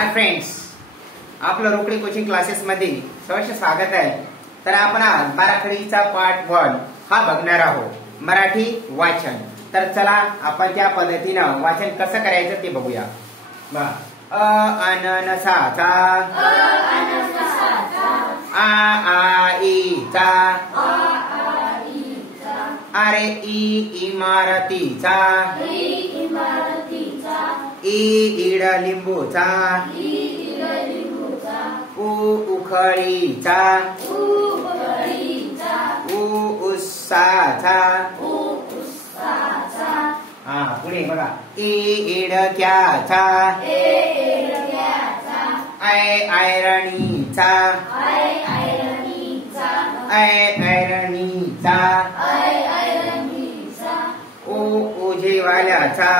Hi friends, आपलं रोकडी coaching classes मध्ये सहर्ष स्वागत आहे. तर आपण आज बाराखडीचा पार्ट 1 हा बघणार आहोत, मराठी वाचन. तर चला आपण त्या पद्धतीनं वाचन कसं करायचं ते बघूया. अननसाचा आ ई चा अरे इमारतीचा इड लिंबूचा उखळीचा उत्साचा. पुढे बघा, इडक्याचा ऐरणीचा ऐरणीचा उजेवाल्याचा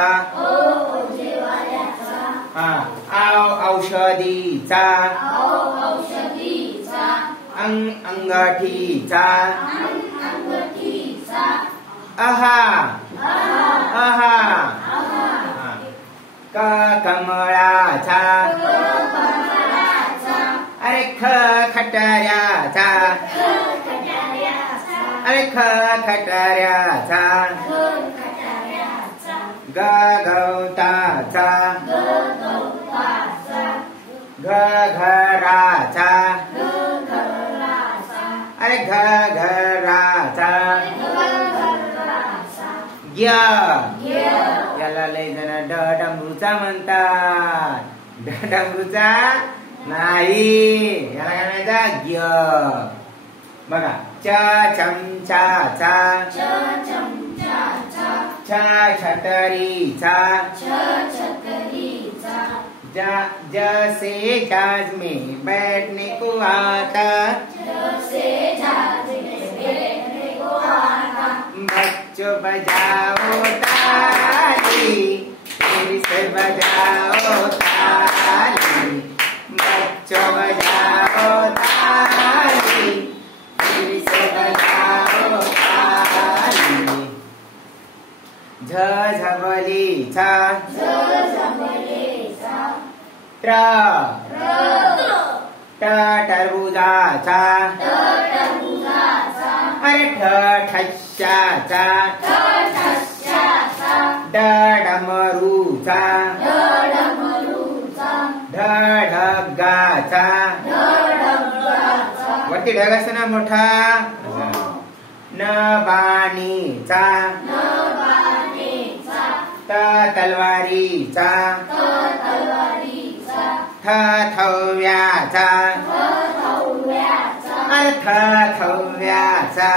औषधीचा अंगठीचा अहा अहा कमळाचा अरे खटाऱ्याचा अरे खटाऱ्याचा गवताचा घराचा अरे घराचा याला लय जण डमरूचा म्हणतात. डमरूचा नाही, याला काय म्हणायचा बघा. चमचाचा छतरीचा जैसे जहाज में बैठने को आता बच्चों बजाओ ताली फिर से बजाओ ताली बच्चों बजाओ ताली फिर से बजाओ ताली. झबलीचा टरबुजाचा अरे ठशाचा डमरूचा ढगाचा वरती ढग असतो ना मोठा. नबाणीचा तलवारीचा थव्याचा थव्याचा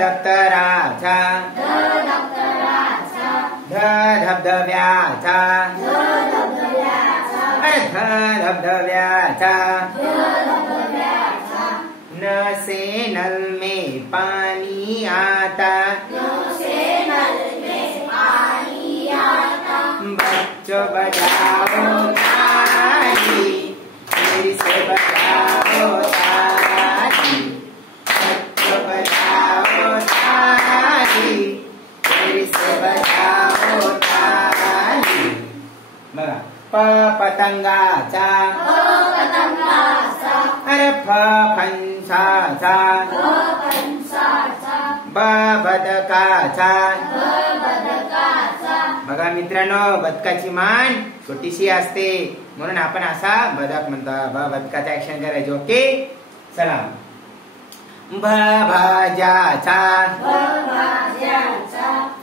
दप्तराचा धबधब्याचा धबधब्याचा न से नल में पानी आता बच्चों बजाओ ताली फिर से बजाओ ताली बच्चों बजाओ ताली फिर से बजाओ ताली. बघा, पतंगाचा अरे फणसाचा बदकाचा. बघा मित्रांनो, बदकाची मान छोटीशी असते म्हणून आपण असा बदक म्हणतो. बदकाचा ऍक्शन करायचे. ओके, चला. भाज्याचा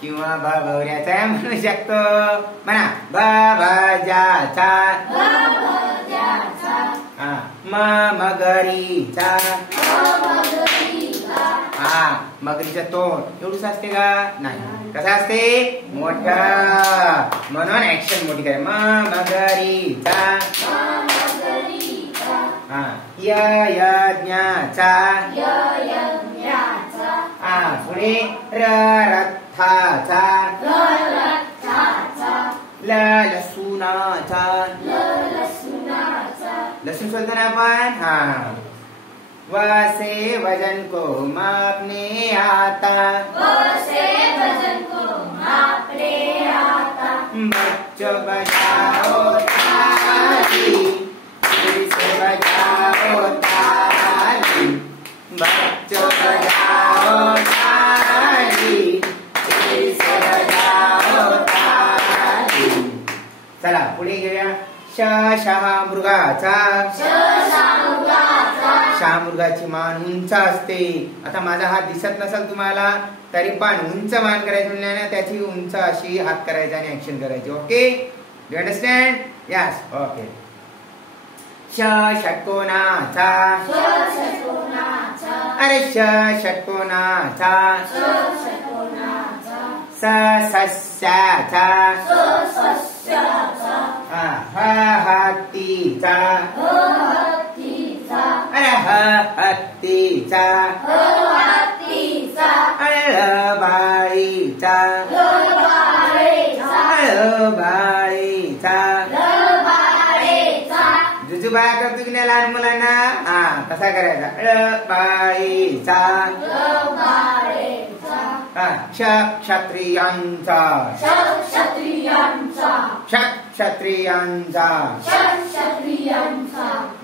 किंवा भवऱ्याचा म्हणू शकतो. म्हणा भाज्याचा. मगरीचा मगरीचं तोंड एवढंच असते का? नाही, कसं असते? मोठा, म्हणून ऍक्शन मोठी करे. मगरीचा यज्ञाचा पुढे रथाचा लसूणाचा लसूण शोधतो ना आपण. वसे वजन को मापने आता बच्चों बजाओ ताली, फिर से बजाओ ताली, बच्चों बजाओ ताली, फिर से बजाओ ताली. चला पुढे घेऊया. श शहा मृगाचा, शामृगाची मान उंच असते. आता माझा हात दिसत नसेल तुम्हाला तरी पण उंच मान करायची म्हणल्याने त्याची उंच अशी हात करायचा आणि ऍक्शन करायची. Okay, do understand? Yes, okay. श षटकोनाचा, अरे श षटकोनाचा. स सस्याचा, ह हत्तीचा, अरे ह हत्तीचा, अरे ल बाळीचा, ल बाळीचा. जुजुबा करतो की नाही लहान मुलांना? हा, कसा करायचा? ल बाळीचा. क्ष क्षत्रियांचा, क्षत्रियांचा.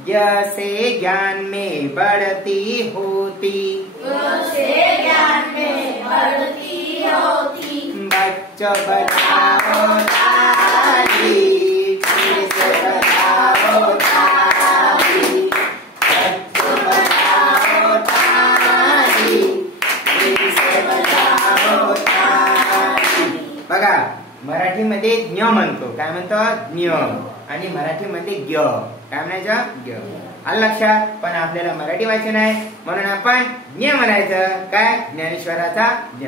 य से ज्ञान में बढ़ती होती, बच्चों बजाओ ताली, फिर से बजाओ ताली, बच्चों बजाओ ताली, फिर से बजाओ ताली. बघा, मराठीमध्ये ज्ञ म्हणतो. काय म्हणतो? ज्ञ. आणि मराठीमध्ये ग्य. काय म्हणायचं? ग्य. आलं लक्षात? पण आपल्याला मराठी वाचन आहे म्हणून आपण ज्ञ म्हणायचं. काय? ज्ञानेश्वराचा ज्ञ.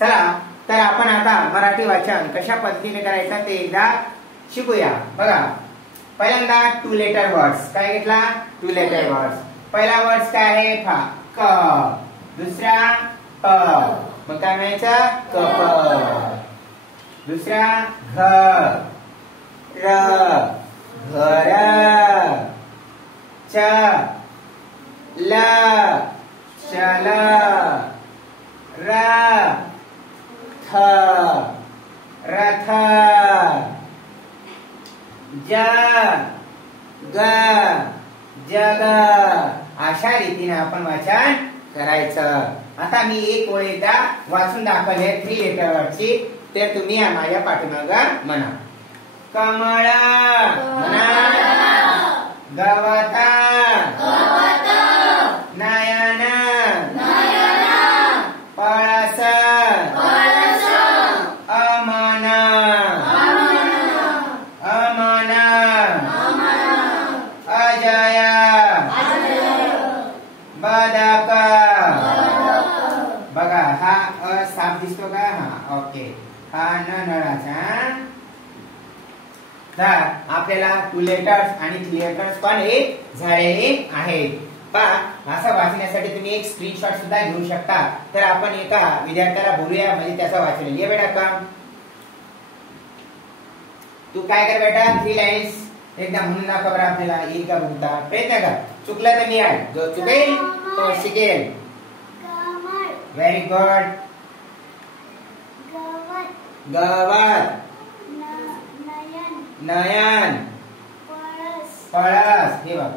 चला, तर आपण आता मराठी वाचन कशा पद्धतीने करायचं ते एकदा शिकूया. बघा, पहिल्यांदा 2 लेटर वर्ड्स. काय घेतला? 2 लेटर वर्ड्स. पहिला वर्ड्स काय आहे? फा, क. दुसरा प. मग काय म्हणायचं? कप. दुसरा घ, र, घर. च, ल, चल. र, थ, रथ. ज, ग, जग. अशा रीतीने आपण वाचन करायचं. आता मी एक ओळ एकदा वाचून दाखवले 3 लेटर वर्डची, तर तुम्ही माझ्या पाठीमागं म्हणा. कमळ, गवत, नयन, पळस, अमन, अमन, अजय, बदक. बघा, हा अ साप दिसतो का? हा, ओके. हा न नळाचा. तर आपल्याला 2 लेटर्स आणि 3 लेटर्स पण हे झालेले आहेत. पण असं वाचण्यासाठी तुम्ही एक स्क्रीनशॉट सुद्धा घेऊ शकता. तर आपण एका विद्यार्थ्याला बोलूया म्हणजे त्याचा वाचन. ये बेटा, काम तू काय कर बेटा, 3 लाईन्स एकदा म्हणून दाखव बरं आपल्याला. येईल का बघता, प्रयत्न कर. चुकलं तर मी आहे, जो चुकेल तो शिकेल. Very good. गवत, नयन, पळस. हे बघ,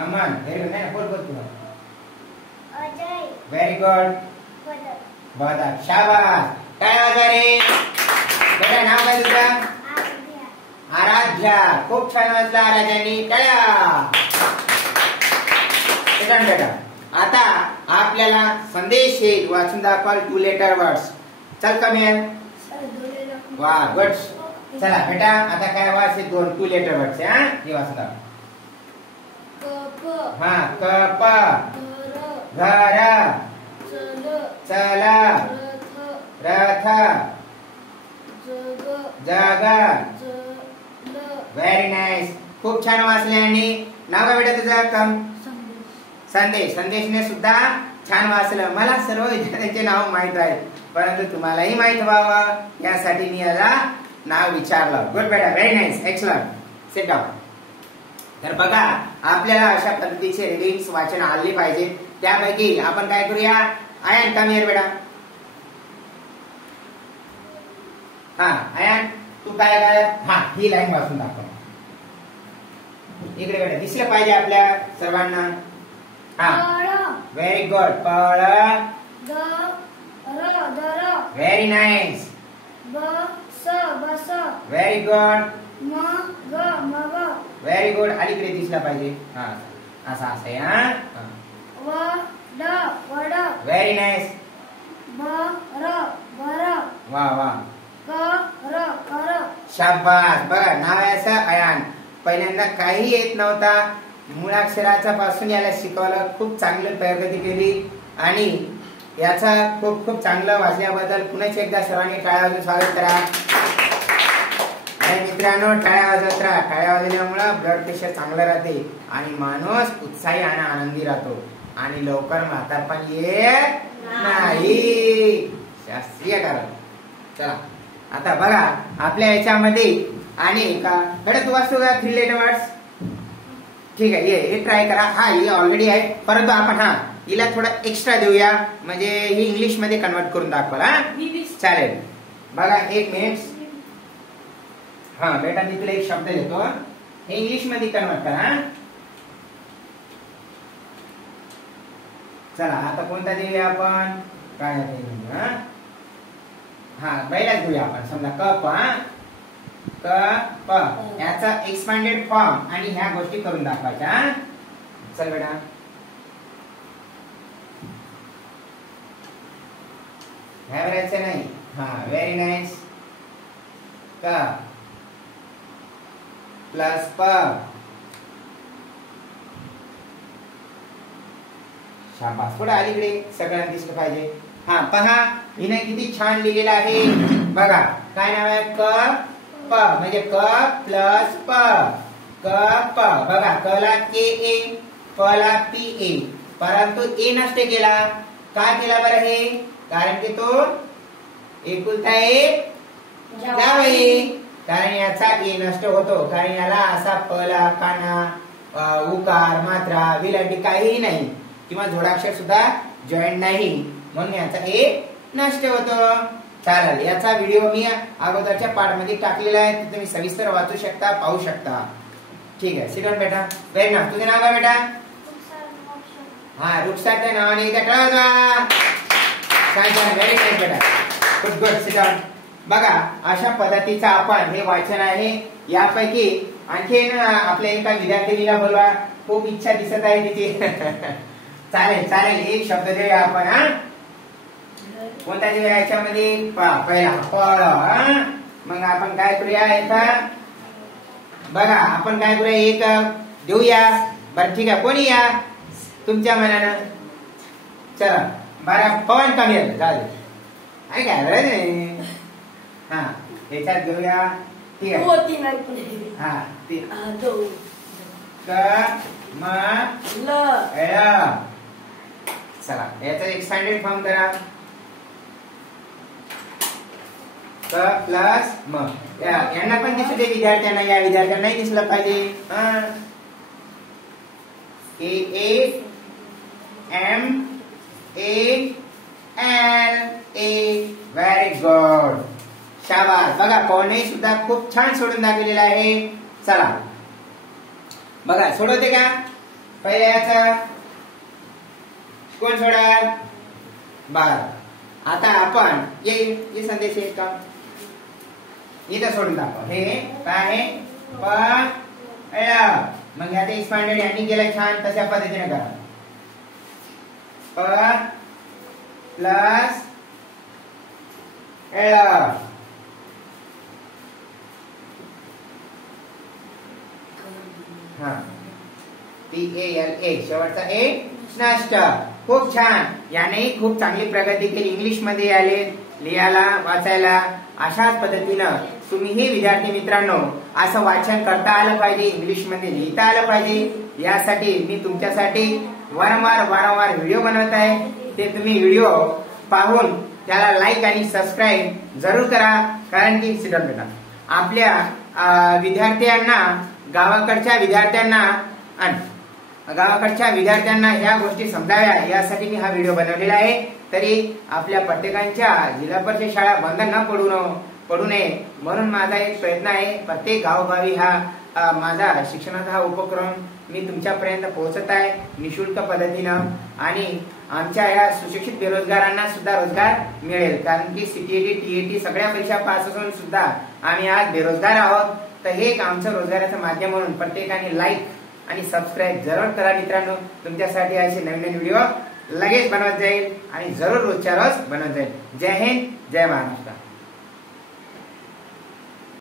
अमन. Very good. नाही, बोल बोल तू. Very good. बदक. शाबास. काय वाजा रे बेटा, नाव काय तुझं? आराध्या. खूप छान वाचला आराध्यानी. टाळ्या. बेटा, आता आपल्याला संदेश हे वाचून दाखवाल 2 लेटर वर्ड्स. चल कमी आहे. वा, गुड. चला बेटा, आता काय वाच? 2 लेटर वर्ड्स. हा, हे वाचून दाखव. हा, कप, घर, चल, रथ, जग. Very nice. खूप छान वाचले. आणि नाव काय बेटा तुझं? कम संदेश. संदेशने सुद्धा छान वाचलं. मला सर्व विद्यार्थ्यांचे नाव माहित आहेत, परंतु तुम्हालाही माहित व्हावं यासाठी मी याला नाव विचारलं. गुड बेटा, very nice, excellent. Sit down. तर बघा, आपल्याला अशा पद्धतीचे रीडिंग्स वाचन आले पाहिजे. त्यापैकी आपण काय करूया? आयन, कम हिअर बेटा. हा, आयन, तू काय काय हा ही लाईन वाचून दाखव. इकडे कडे दिसलं पाहिजे आपल्या सर्वांना. हा व्हेरी गुड. पळ व्हेरी नाईस. बस व्हेरी गुड. मग व्हेरी गुड. अलीकडे दिसला पाहिजे. हा असं असं हा. वड व्हेरी नाईस. बर वा वा कर शाबास. बघा नाव आहे असं अयान. पहिल्यांदा काही येत नव्हता, मुळाक्षराचा पासून याला शिकवलं. खूप चांगली प्रगती केली आणि याचा खूप खूप चांगलं वाचल्याबद्दल पुन्हा एकदा सर्वांनी टाळ्या वाजवून स्वागत करा. आणि मित्रांनो टाळ्या वाजवत राहा. टाळ्या वाजवल्यामुळे ब्लड प्रेशर चांगलं राहते आणि माणूस उत्साही आणि आनंदी राहतो आणि लवकर म्हातारपण येत नाही. शास्त्रीय कारण. चला आता बघा आपल्या याच्यामध्ये आणि का कडे तू वाचतो का 3 लेटर वर्ड्स. ठीक आहे हे ट्राय करा. हा हे ऑलरेडी आहे परंतु आपण हा हिला थोडं एक्स्ट्रा देऊया म्हणजे ही इंग्लिश मध्ये कन्वर्ट करून दाखवा. हा चालेल. बघा 1 मिनिट. हा बेटा मी तुला एक शब्द देतो हे इंग्लिश मध्ये कन्वर्ट करा. चला आता कोणता देऊया आपण काय हा पहिलाच घेऊया आपण. समजा कप. क प याचा एक्सपांडेड फॉर्म आणि ह्या गोष्टी करून दाखवायच्या. चल बेटा घाबरायचं नाही. हा व्हेरी नाईस. क प्लस प. शाबास. थोडं अलीकडे सगळ्यांना दिसलं पाहिजे. हा पहा हिने किती छान लिहिलेलं आहे. बघा काय नाव आहे क प म्हणजे क प्लस प. क प. बघा क ला के ए प ला पी ए परंतु ए नष्ट केला. का केला बरं हे कारण की तो एकुलता एक जावई. कारण याचा ए नष्ट होतो कारण याला असा प ला काना उकार मात्रा विलांटी काहीही नाही किंवा जोडाक्षर सुद्धा जॉईंट नाही म्हणून याचा ए नष्ट होतो. चालेल याचा व्हिडिओ मी अगोदरच्या पार्ट मध्ये टाकलेला आहे. तुम्ही सविस्तर वाचू शकता पाहू शकता. ठीक आहे सिडॉन बेटा. Very nice. तुझं नाव काय बेटा. हा रुखसारच्या नावाने एकदा कळवा. छान छान. व्हेरी नाईस बेटा. गुड गुड सिडॉन. बघा अशा पद्धतीचं आपण हे वाचन आहे. यापैकी आणखी आपल्या एका विद्यार्थिनीला बोलवा. खूप इच्छा दिसत आहे तिची. चालेल चालेल एक शब्द देऊया आपण. हा कोणता देऊया याच्यामध्ये पहिला फळ. मग आपण काय करूया एका बघा आपण काय करूया एक देऊया. बरं ठीक आहे कोणी या तुमच्या मनानं. चला बरं पवन कमी जाऊ आहे काय बरं. हा याच्यात घेऊया. ठीक आहे हा क म ल. चला याचा एक्सपांडेड फॉर्म करा. क प्लस म. यांना पण दिसू दे विद्यार्थ्यांना. या विद्यार्थ्यांनाही दिसलं पाहिजे. A A M A L A. Very good. शाबास. बघा कोणी सुद्धा खूप छान सोडून दाखवलेला आहे. चला बघा सोडवते का पहिल्या याचा कोण सोडाल. बर आता आपण ये संदेश आहे का इथं सोडून दाखव. हे काय आहे प मग यात एक्सपांडेड यांनी केलं छान तशा पद्धतीने करा. प प्लस एळ. हा पी ए एल ए शेवटचा ए नष्ट. खूप छान. याने खूप चांगली प्रगती केली. इंग्लिश मध्ये आले लिहायला वाचायला. अशाच पद्धतीनं तुम्हीही विद्यार्थी मित्रांनो असं वाचन करता आलं पाहिजे. इंग्लिश मध्ये लिहिता आलं पाहिजे. यासाठी मी तुमच्यासाठी वारंवार व्हिडिओ बनवत आहे. ते तुम्ही व्हिडिओ पाहून त्याला लाईक आणि सबस्क्राईब जरूर करा. कारण की सिडॉन बेटा आपल्या विद्यार्थ्यांना गावाकडच्या विद्यार्थ्यांना ह्या गोष्टी समजाव्या यासाठी मी हा व्हिडिओ बनवलेला आहे. तरी आपल्या प्रत्येकांच्या जिल्हा परिषद शाळा बंद न पडून पडू नये म्हणून माझा एक प्रयत्न आहे. प्रत्येक गावोगावी हा माझा शिक्षणाचा हा उपक्रम मी तुमच्यापर्यंत पोहोचत आहे निशुल्क पद्धतीनं. आणि आमच्या या सुशिक्षित बेरोजगारांना सुद्धा रोजगार मिळेल, कारण की सीटीईटी टीईटी सगळ्या परीक्षा पास असून सुद्धा आम्ही आज बेरोजगार आहोत. तर हे एक आमचं रोजगाराचं माध्यम म्हणून प्रत्येकाने लाईक आणि सबस्क्राईब जरूर करा मित्रांनो. तुमच्यासाठी असे नवीन नवीन व्हिडिओ लगेच बनवत जाईल आणि जरूर रोजच्या रोज बनवत जाईल. जय हिंद, जय महाराष्ट्र.